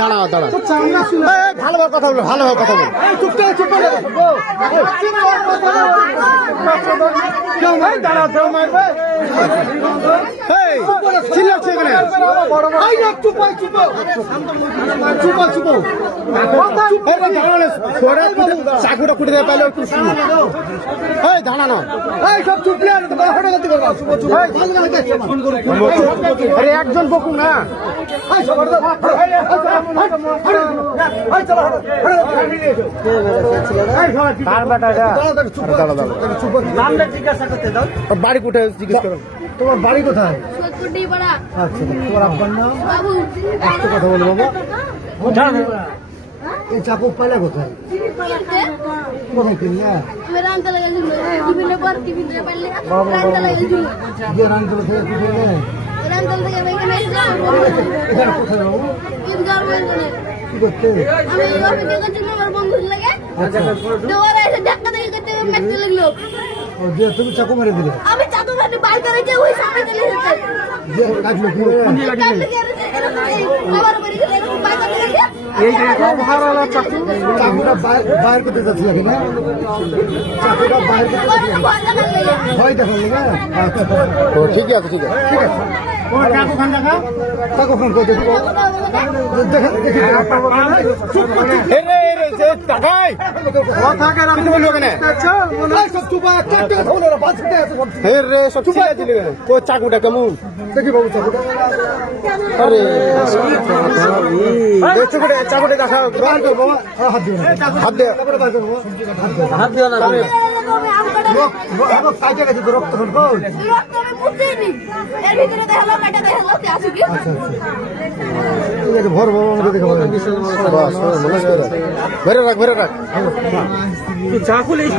দাঁড়াও দাঁড়াও ভালোভাবে কথা বলো ভালোভাবে কথা বলো চিল্লাচ্ছে এখানে চাকুটা কুটে দেওয়া পাইলে দাঁড়ানো আরে একজন বকুন না বাড়ি কোথায় জিজ্ঞেস করো তোমার বাড়ি কোথায় আচ্ছা তোমার আব্বার নাম একটু কথা বলো বাবা এই চাকু পাইলে কোথায় কোথায় কিনলে এখানে কোথায় বাবু কি করতে যে তুমি চাকু মেরে দিলে আমি চাকু মারতে বার করে যে ওই সামনে চলে এসেছে যে কাটলো কি এই যে ব্যবহারওয়ালা চাকুটা বাইর করতে যাচ্ছিল কিনা চাকুটা বাইর করতে ভয় দেখাল না ঠিক আছে ঠিক আছে ঠিক আছে চাকু খান দেখা চাকু খান করে দেখো চাকুটা কেমন দেখি বাবু চাকুটা আরে চাকুটা দেখা হাত দিও হাত দিও হাত দিও না রক্ত ভর ভরে রাখ ভরে রাখ চাকু